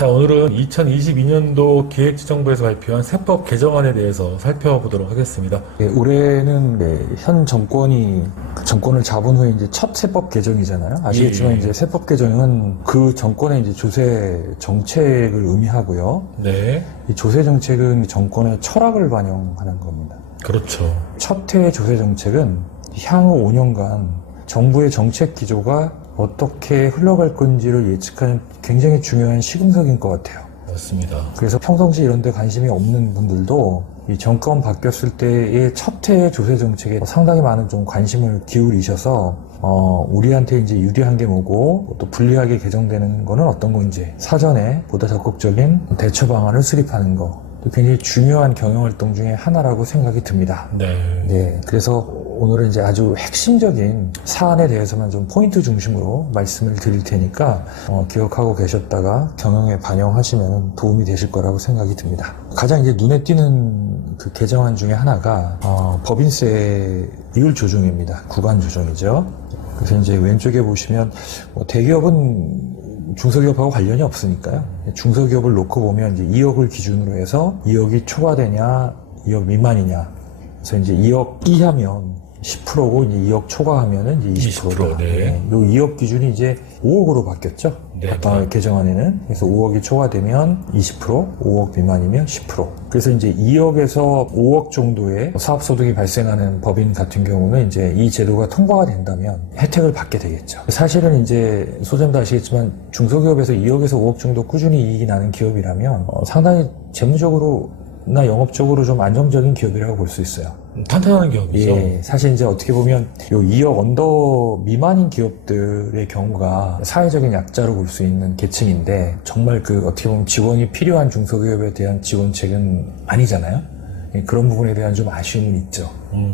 자, 오늘은 2022년도 기획재정부에서 발표한 세법 개정안에 대해서 살펴보도록 하겠습니다. 네, 올해는 현 정권이 정권을 잡은 후에 이제 첫 세법 개정이잖아요. 아시겠지만 예. 이제 세법 개정은 그 정권의 이제 조세 정책을 의미하고요. 네, 이 조세 정책은 정권의 철학을 반영하는 겁니다. 그렇죠. 첫 해의 조세 정책은 향후 5년간 정부의 정책 기조가 어떻게 흘러갈 건지를 예측하는 굉장히 중요한 시금석인 것 같아요. 맞습니다. 그래서 평상시 이런 데 관심이 없는 분들도 이 정권 바뀌었을 때의 첫 해의 조세 정책에 상당히 많은 좀 관심을 기울이셔서 우리한테 이제 유리한 게 뭐고 또 불리하게 개정되는 거는 어떤 건지 사전에 보다 적극적인 대처 방안을 수립하는 거 굉장히 중요한 경영활동 중에 하나라고 생각이 듭니다. 네. 그래서 오늘은 이제 아주 핵심적인 사안에 대해서만 좀 포인트 중심으로 말씀을 드릴 테니까 기억하고 계셨다가 경영에 반영하시면 도움이 되실 거라고 생각이 듭니다. 가장 이제 눈에 띄는 그 개정안 중에 하나가 법인세 비율 조정입니다. 구간 조정이죠. 그래서 이제 왼쪽에 보시면 대기업은 중소기업하고 관련이 없으니까요. 중소기업을 놓고 보면 이제 2억을 기준으로 해서 2억이 초과되냐, 2억 미만이냐. 그래서 이제 2억 이하면 10%고 이제 2억 초과하면은 이제 20%다. 네. 요 2억 기준이 이제 5억으로 바뀌었죠. 네. 개정안에는. 그래서 5억이 초과되면 20%, 5억 미만이면 10%. 그래서 이제 2억에서 5억 정도의 사업소득이 발생하는 법인 같은 경우는 이제 이 제도가 통과가 된다면 혜택을 받게 되겠죠. 사실은 이제 소장도 아시겠지만 중소기업에서 2억에서 5억 정도 꾸준히 이익이 나는 기업이라면 상당히 재무적으로 나 영업적으로 좀 안정적인 기업이라고 볼 수 있어요. 탄탄한 기업이죠. 예, 사실 이제 어떻게 보면 요 2억 언더 미만인 기업들의 경우가 사회적인 약자로 볼 수 있는 계층인데 정말 그 어떻게 보면 지원이 필요한 중소기업에 대한 지원책은 아니잖아요. 예, 그런 부분에 대한 좀 아쉬움은 있죠.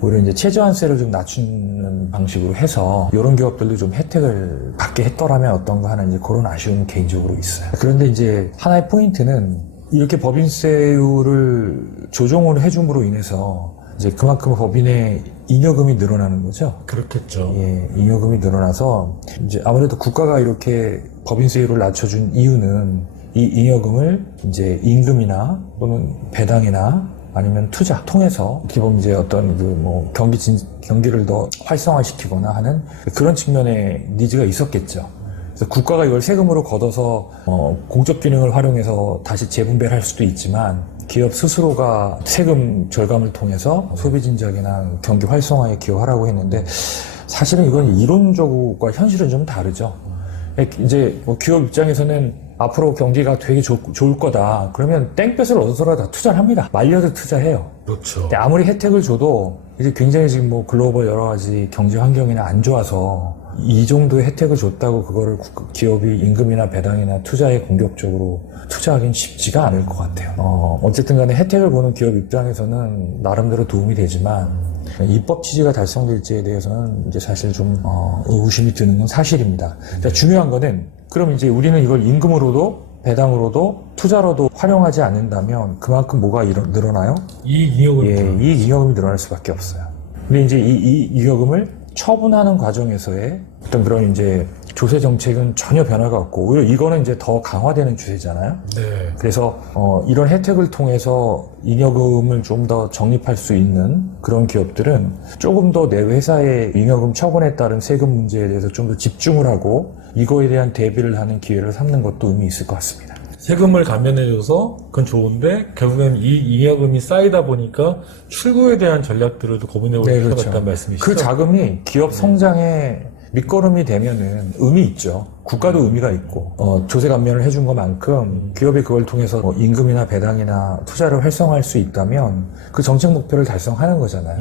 오히려 이제 최저한세를 좀 낮추는 방식으로 해서 이런 기업들도 좀 혜택을 받게 했더라면 어떤가 하는 이제 그런 아쉬움은 개인적으로 있어요. 그런데 이제 하나의 포인트는 이렇게 법인세율을 조정을 해줌으로 인해서 이제 그만큼 법인의 잉여금이 늘어나는 거죠. 그렇겠죠. 예, 잉여금이 늘어나서 이제 아무래도 국가가 이렇게 법인세율을 낮춰준 이유는 이 잉여금을 이제 임금이나 또는 배당이나 아니면 투자 통해서 어떻게 보면 이제 어떤 경기를 더 활성화시키거나 하는 그런 측면의 니즈가 있었겠죠. 그래서 국가가 이걸 세금으로 걷어서 공적 기능을 활용해서 다시 재분배를 할 수도 있지만 기업 스스로가 세금 절감을 통해서 소비 진작이나 경기 활성화에 기여하라고 했는데 사실은 이건 이론적과 현실은 좀 다르죠. 이제 기업 입장에서는 앞으로 경기가 되게 좋을 거다. 그러면 땡볕을 얻어서라도 다 투자를 합니다. 말려도 투자해요. 그렇죠. 근데 아무리 혜택을 줘도 이제 굉장히 지금 글로벌 여러 가지 경제 환경이나 안 좋아서 이 정도의 혜택을 줬다고 그거를 기업이 임금이나 배당이나 투자에 공격적으로 투자하기는 쉽지가 않을 것 같아요. 어쨌든 간에 혜택을 보는 기업 입장에서는 나름대로 도움이 되지만 입법 취지가 달성될지에 대해서는 이제 사실 좀 의구심이 드는 건 사실입니다. 자, 중요한 거는 그럼 이제 우리는 이걸 임금으로도 배당으로도 투자로도 활용하지 않는다면 그만큼 뭐가 늘어나요? 이익잉여금이 이익잉여금이 늘어날 수밖에 없어요. 근데 이제 이 잉여금을 처분하는 과정에서의 어떤 그런 이제 조세 정책은 전혀 변화가 없고 오히려 이거는 이제 더 강화되는 추세잖아요. 네. 그래서 이런 혜택을 통해서 잉여금을 좀 더 적립할 수 있는 그런 기업들은 조금 더 내 회사의 잉여금 처분에 따른 세금 문제에 대해서 좀 더 집중을 하고 이거에 대한 대비를 하는 기회를 삼는 것도 의미 있을 것 같습니다. 세금을 감면해줘서 그건 좋은데 결국엔 이 잉여금이 쌓이다 보니까 출구에 대한 전략들을 고민해볼 필요가 있다는 말씀이시죠? 그 자금이 기업 성장에 밑거름이 되면은 의미 있죠. 국가도 의미가 있고 조세 감면을 해준 것만큼 기업이 그걸 통해서 임금이나 배당이나 투자를 활성화할 수 있다면 그 정책 목표를 달성하는 거잖아요.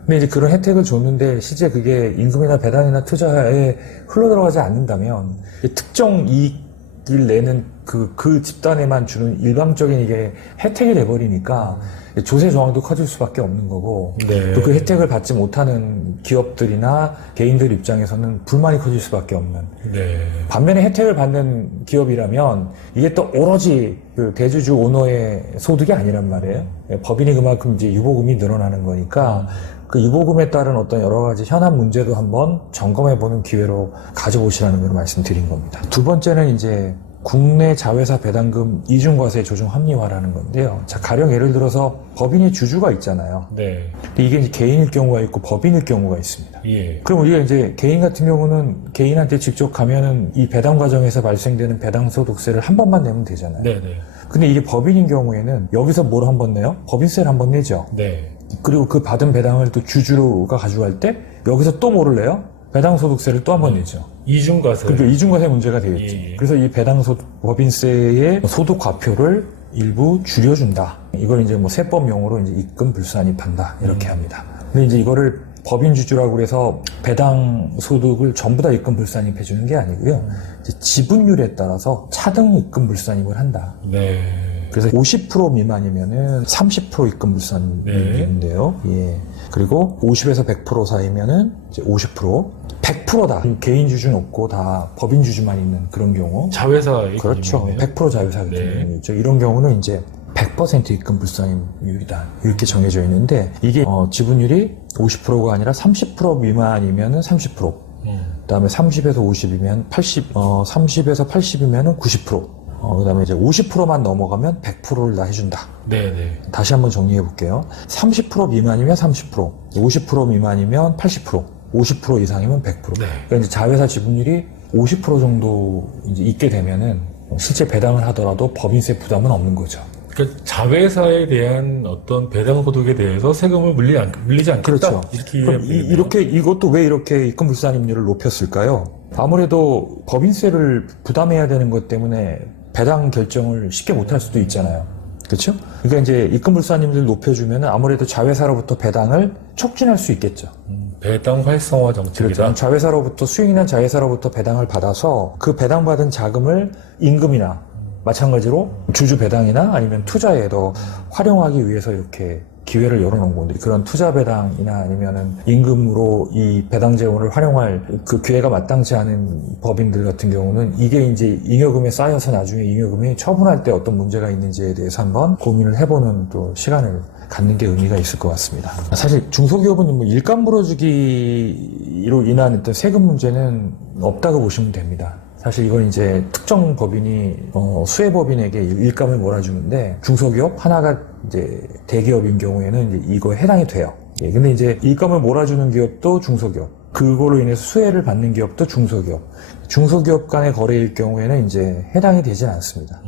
근데 이제 그런 혜택을 줬는데 실제 그게 임금이나 배당이나 투자에 흘러들어가지 않는다면 특정 이익을 내는 그 집단에만 주는 일방적인 이게 혜택이 돼버리니까 조세 저항도 커질 수밖에 없는 거고 네. 또 그 혜택을 받지 못하는 기업들이나 개인들 입장에서는 불만이 커질 수밖에 없는. 네. 반면에 혜택을 받는 기업이라면 이게 또 오로지 그 대주주 오너의 소득이 아니란 말이에요. 법인이 그만큼 이제 유보금이 늘어나는 거니까 그 유보금에 따른 어떤 여러 가지 현안 문제도 한번 점검해보는 기회로 가져보시라는 걸 말씀드린 겁니다. 두 번째는 이제 국내 자회사 배당금 이중과세 조정 합리화라는 건데요. 자, 가령 예를 들어서 법인의 주주가 있잖아요. 네. 근데 이게 이제 개인일 경우가 있고 법인일 경우가 있습니다. 예. 그럼 우리가 이제 개인 같은 경우는 개인한테 직접 가면은 이 배당 과정에서 발생되는 배당 소득세를 한 번만 내면 되잖아요. 네네. 근데 이게 법인인 경우에는 여기서 뭘 한 번 내요? 법인세를 한 번 내죠. 네. 그리고 그 받은 배당을 또 주주가 가져갈 때 여기서 또 뭐를 내요? 배당 소득세를 또 한 번 내죠. 이중과세. 그러니까 이중과세 문제가 되겠죠. 예. 그래서 이 법인세의 소득 과표를 일부 줄여준다. 이걸 이제 뭐 세법 용어로 이제 입금 불산입한다 이렇게 합니다. 근데 이제 이거를 법인 주주라고 그래서 배당 소득을 전부 다 입금 불산입해 주는 게 아니고요. 이제 지분율에 따라서 차등 입금 불산입을 한다. 네. 그래서 50% 미만이면은 30% 입금 불산입인데요. 예. 그리고 50에서 100% 사이면은 이제 50%, 100%다. 개인 주주는 없고 다 법인 주주만 있는 그런 경우. 자회사의 그렇죠. 개념이네요. 100% 자회사 같은 네. 경우죠. 이런 경우는 이제 100% 입금 불산임률이다. 이렇게 정해져 있는데 이게 지분율이 50%가 아니라 30% 미만이면은 30%. 그다음에 30에서 50이면 80, 30에서 80이면은 90%. 그다음에 이제 50%만 넘어가면 100%를 다 해준다. 네네. 다시 한번 정리해 볼게요. 30% 미만이면 30%, 50% 미만이면 80%, 50% 이상이면 100%. 네. 그러니까 이제 자회사 지분율이 50% 정도 이제 있게 되면은 실제 배당을 하더라도 법인세 부담은 없는 거죠. 그러니까 자회사에 대한 어떤 배당 소득에 대해서 세금을 물리지 않겠다. 그렇죠. 이렇게 그럼 이해하면 되겠네요. 이것도 왜 이렇게 입금 불산임률을 높였을까요? 아무래도 법인세를 부담해야 되는 것 때문에 배당 결정을 쉽게 못할 수도 있잖아요. 그렇죠? 그러니까 이제 입금 불산임률을 높여주면 아무래도 자회사로부터 배당을 촉진할 수 있겠죠. 배당 활성화 정책이다. 그렇죠. 자회사로부터 수익이 난 자회사로부터 배당을 받아서 그 배당받은 자금을 임금이나 마찬가지로 주주 배당이나 아니면 투자에 더 활용하기 위해서 이렇게 기회를 열어놓은 건데 그런 투자 배당이나 아니면은 임금으로 이 배당 재원을 활용할 그 기회가 마땅치 않은 법인들 같은 경우는 이게 이제 잉여금에 쌓여서 나중에 잉여금이 처분할 때 어떤 문제가 있는지에 대해서 한번 고민을 해보는 또 시간을 갖는 게 의미가 있을 것 같습니다. 사실 중소기업은 뭐 일감 물어주기로 인한 어떤 세금 문제는 없다고 보시면 됩니다. 사실 이건 이제 특정 법인이 수혜법인에게 일감을 몰아주는데 중소기업 하나가 이제 대기업인 경우에는 이제 이거에 해당이 돼요. 예, 근데 이제 일감을 몰아주는 기업도 중소기업, 그걸로 인해서 수혜를 받는 기업도 중소기업. 중소기업 간의 거래일 경우에는 이제 해당이 되진 않습니다.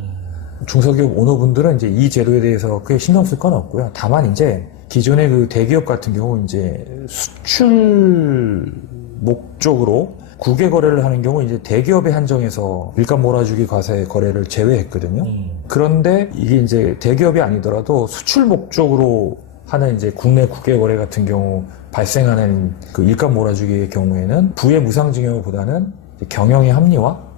중소기업 오너분들은 이제 이 제도에 대해서 크게 신경 쓸 건 없고요. 다만 이제 기존의 그 대기업 같은 경우 이제 수출 목적으로 국외 거래를 하는 경우 이제 대기업에 한정해서 일감 몰아주기 과세 거래를 제외했거든요. 그런데 이게 이제 대기업이 아니더라도 수출 목적으로 하는 이제 국내 국외 거래 같은 경우 발생하는 그 일감 몰아주기의 경우에는 부의 무상증여보다는 경영의 합리화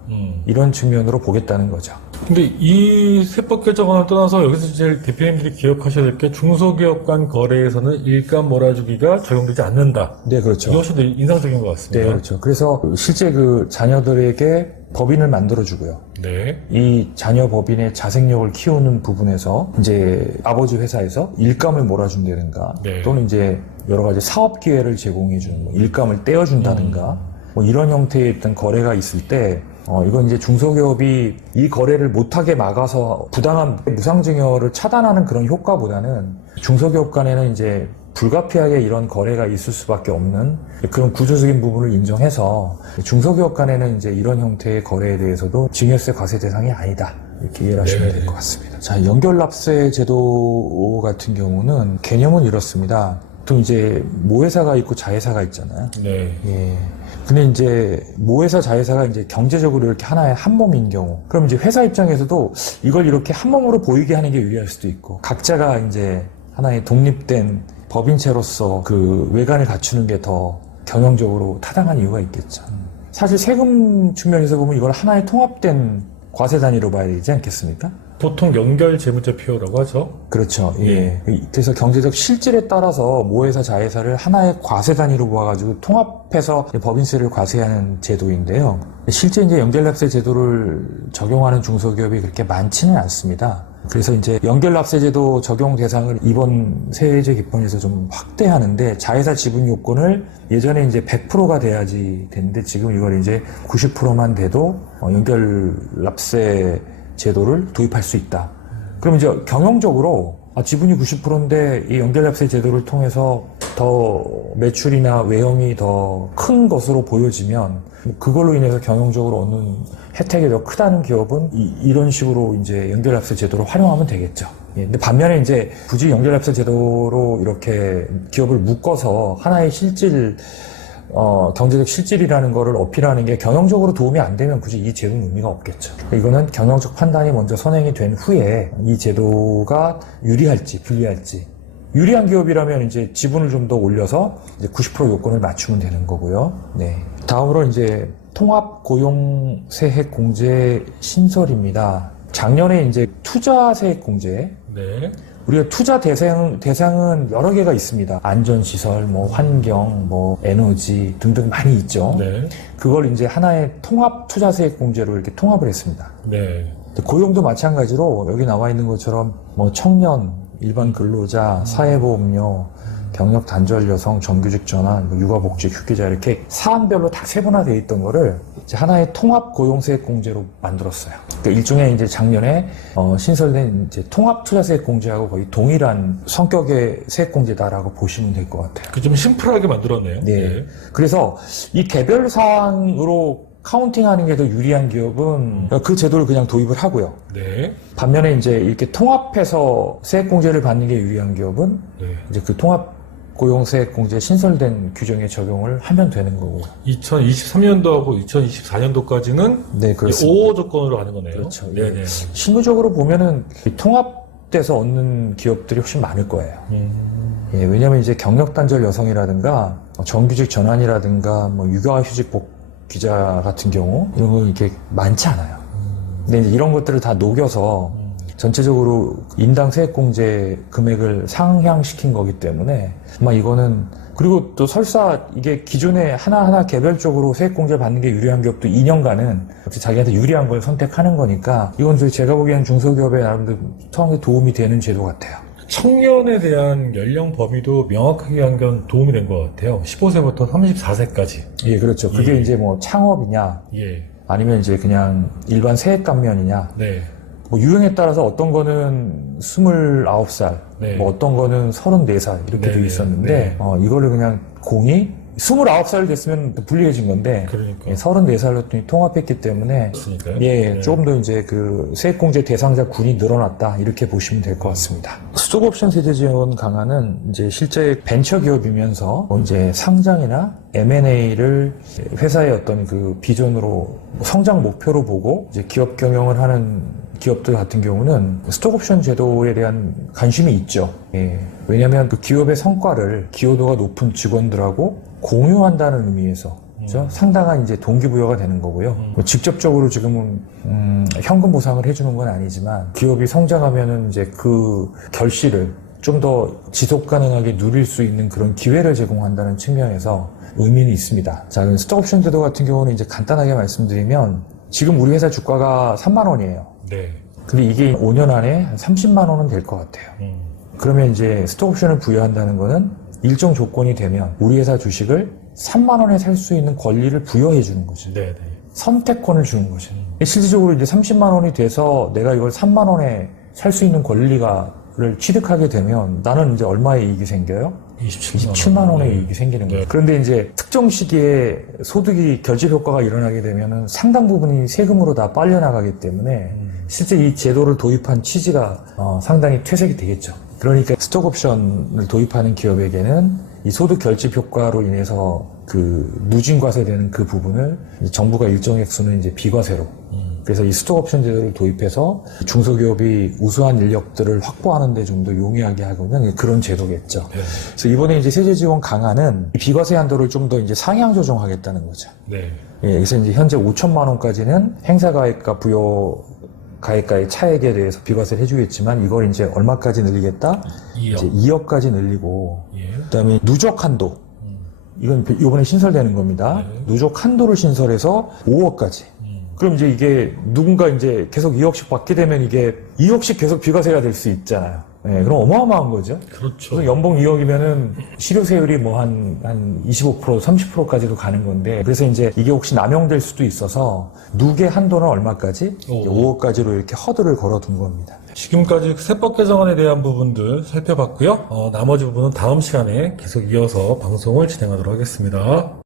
이런 측면으로 보겠다는 거죠. 근데 이 세법 개정안을 떠나서 여기서 제일 대표님들이 기억하셔야 될 게 중소기업 간 거래에서는 일감 몰아주기가 적용되지 않는다. 네, 그렇죠. 이것이 인상적인 것 같습니다. 네, 그렇죠. 그래서 실제 그 자녀들에게 법인을 만들어주고요. 네. 이 자녀 법인의 자생력을 키우는 부분에서 이제 아버지 회사에서 일감을 몰아준다든가 네. 또는 이제 여러 가지 사업 기회를 제공해주는 뭐 일감을 떼어준다든가 뭐 이런 형태의 어떤 거래가 있을 때 이건 이제 중소기업이 이 거래를 못하게 막아서 부당한 무상증여를 차단하는 그런 효과보다는 중소기업 간에는 이제 불가피하게 이런 거래가 있을 수밖에 없는 그런 구조적인 부분을 인정해서 중소기업 간에는 이제 이런 형태의 거래에 대해서도 증여세 과세 대상이 아니다. 이렇게 이해를 하시면 될 것 같습니다. 자, 연결납세 제도 같은 경우는 개념은 이렇습니다. 또 이제 모회사가 있고 자회사가 있잖아요. 네. 예. 근데 이제 모회사 자회사가 이제 경제적으로 이렇게 하나의 한 몸인 경우, 그럼 이제 회사 입장에서도 이걸 이렇게 한 몸으로 보이게 하는 게 유리할 수도 있고, 각자가 이제 하나의 독립된 법인체로서 그 외관을 갖추는 게 더 경영적으로 타당한 이유가 있겠죠. 사실 세금 측면에서 보면 이걸 하나의 통합된 과세 단위로 봐야 되지 않겠습니까? 보통 연결 재무제표라고 하죠. 그렇죠. 예. 그래서 경제적 실질에 따라서 모회사 자회사를 하나의 과세 단위로 모아가지고 통합해서 법인세를 과세하는 제도인데요. 실제 이제 연결납세 제도를 적용하는 중소기업이 그렇게 많지는 않습니다. 그래서 이제 연결납세제도 적용 대상을 이번 세제 개편에서 좀 확대하는데 자회사 지분 요건을 예전에 이제 100%가 돼야지 됐는데 지금 이걸 이제 90%만 돼도 연결납세 제도를 도입할 수 있다. 그럼 이제 경영적으로 지분이 90%인데 이 연결납세 제도를 통해서 더 매출이나 외형이 더 큰 것으로 보여지면 그걸로 인해서 경영적으로 얻는 혜택이 더 크다는 기업은 이런 식으로 이제 연결납세 제도를 활용하면 되겠죠. 예, 근데 반면에 이제 굳이 연결납세 제도로 이렇게 기업을 묶어서 하나의 실질 경제적 실질이라는 거를 어필하는 게 경영적으로 도움이 안 되면 굳이 이 제도는 의미가 없겠죠. 이거는 경영적 판단이 먼저 선행이 된 후에 이 제도가 유리할지 불리할지. 유리한 기업이라면 이제 지분을 좀 더 올려서 이제 90% 요건을 맞추면 되는 거고요. 네. 다음으로 이제 통합 고용 세액 공제 신설입니다. 작년에 이제 투자 세액 공제. 네. 우리가 투자 대상은 여러 개가 있습니다. 안전시설, 뭐 환경, 뭐 에너지 등등 많이 있죠. 네. 그걸 이제 하나의 통합 투자세액 공제로 이렇게 통합을 했습니다. 네. 고용도 마찬가지로 여기 나와 있는 것처럼 뭐 청년, 일반 근로자, 사회보험료, 경력 단절 여성, 정규직 전환, 뭐 육아복지, 휴게자 이렇게 사안별로 다 세분화되어 있던 거를 이제 하나의 통합 고용세액 공제로 만들었어요. 그러니까 일종의 이제 작년에 신설된 이제 통합 투자세액 공제하고 거의 동일한 성격의 세액 공제다라고 보시면 될 것 같아요. 그 좀 심플하게 만들었네요. 네. 그래서 이 개별 사항으로 카운팅하는 게 더 유리한 기업은 그 제도를 그냥 도입을 하고요. 네. 반면에 이제 이렇게 통합해서 세액 공제를 받는 게 유리한 기업은 네. 이제 그 통합 고용세액 공제 신설된 규정에 적용을 하면 되는 거고. 2023년도하고 2024년도까지는 네, 그렇습니다. 5호 조건으로 하는 거네요. 그렇죠. 네네. 실무적으로 보면은 이 통합돼서 얻는 기업들이 훨씬 많을 거예요. 예, 왜냐하면 이제 경력 단절 여성이라든가 정규직 전환이라든가 뭐 육아휴직 복귀자 같은 경우 이런 거 이렇게 많지 않아요. 근데 이제 이런 것들을 다 녹여서 전체적으로 인당 세액공제 금액을 상향시킨 거기 때문에 아마 이거는 그리고 또 설사 이게 기존에 하나하나 개별적으로 세액공제 받는 게 유리한 기업도 2년간은 자기한테 유리한 걸 선택하는 거니까 이건 제가 보기에는 중소기업에 나름대로 상당히 도움이 되는 제도 같아요. 청년에 대한 연령 범위도 명확하게 한 건 도움이 된 것 같아요. 15세부터 34세까지. 예, 그렇죠. 그게 예. 이제 뭐 창업이냐 예. 아니면 이제 그냥 일반 세액 감면이냐 네. 뭐 유형에 따라서 어떤 거는 29살, 네. 뭐 어떤 거는 34살 이렇게 네, 돼 네, 있었는데 네. 이거를 그냥 공이 29살 됐으면 또 불리해진 건데 그러니까. 34살로 통합했기 때문에 그렇으니까요. 예, 네. 조금 더 이제 그 세액공제 대상자 군이 늘어났다 이렇게 보시면 될 것 같습니다. 스톡옵션 세제 지원 강화는 이제 실제 벤처 기업이면서 이제 상장이나 M&A를 회사의 어떤 그 비전으로 성장 목표로 보고 이제 기업 경영을 하는 기업들 같은 경우는 스톡옵션 제도에 대한 관심이 있죠. 예, 왜냐하면 그 기업의 성과를 기여도가 높은 직원들하고 공유한다는 의미에서 그렇죠? 상당한 이제 동기부여가 되는 거고요. 뭐 직접적으로 지금은 현금 보상을 해주는 건 아니지만 기업이 성장하면은 이제 그 결실을 좀 더 지속 가능하게 누릴 수 있는 그런 기회를 제공한다는 측면에서 의미는 있습니다. 자, 그럼 스톡옵션 제도 같은 경우는 이제 간단하게 말씀드리면 지금 우리 회사 주가가 3만 원이에요. 네. 근데 이게 5년 안에 한 30만 원은 될 것 같아요. 그러면 이제 스톡옵션을 부여한다는 거는 일정 조건이 되면 우리 회사 주식을 3만 원에 살 수 있는 권리를 부여해 주는 거죠. 네. 네. 선택권을 주는 거죠. 실질적으로 이제 30만 원이 돼서 내가 이걸 3만 원에 살 수 있는 권리를 취득하게 되면 나는 이제 얼마의 이익이 생겨요? 27만 원의 이익이 생기는 거예요. 네. 그런데 이제 특정 시기에 소득이 결집 효과가 일어나게 되면 상당 부분이 세금으로 다 빨려나가기 때문에 실제 이 제도를 도입한 취지가 상당히 퇴색이 되겠죠. 그러니까 스톡옵션을 도입하는 기업에게는 이 소득 결집 효과로 인해서 그 누진과세되는 그 부분을 정부가 일정 액수는 이제 비과세로 그래서 이 스톡옵션 제도를 도입해서 중소기업이 우수한 인력들을 확보하는 데 좀 더 용이하게 하고는 그런 제도겠죠. 네. 그래서 이번에 이제 세제 지원 강화는 이 비과세 한도를 좀 더 이제 상향 조정하겠다는 거죠. 네. 예, 그래서 이제 현재 5천만 원까지는 행사가액과 부여 가액과의 차액에 대해서 비과세를 해주겠지만 이걸 이제 얼마까지 늘리겠다? 2억. 이제 2억까지 늘리고 예. 그다음에 누적 한도 이건 이번에 신설되는 겁니다. 네. 누적 한도를 신설해서 5억까지 그럼 이제 이게 누군가 이제 계속 2억씩 받게 되면 이게 2억씩 계속 비과세가 될 수 있잖아요. 예, 그럼 어마어마한 거죠. 그렇죠. 그래서 연봉 2억이면은 실효세율이 뭐 한 25%, 30%까지도 가는 건데, 그래서 이제 이게 혹시 남용될 수도 있어서 누계 한도는 얼마까지? 5억까지로 이렇게 허들을 걸어둔 겁니다. 지금까지 세법 개정안에 대한 부분들 살펴봤고요. 나머지 부분은 다음 시간에 계속 이어서 방송을 진행하도록 하겠습니다.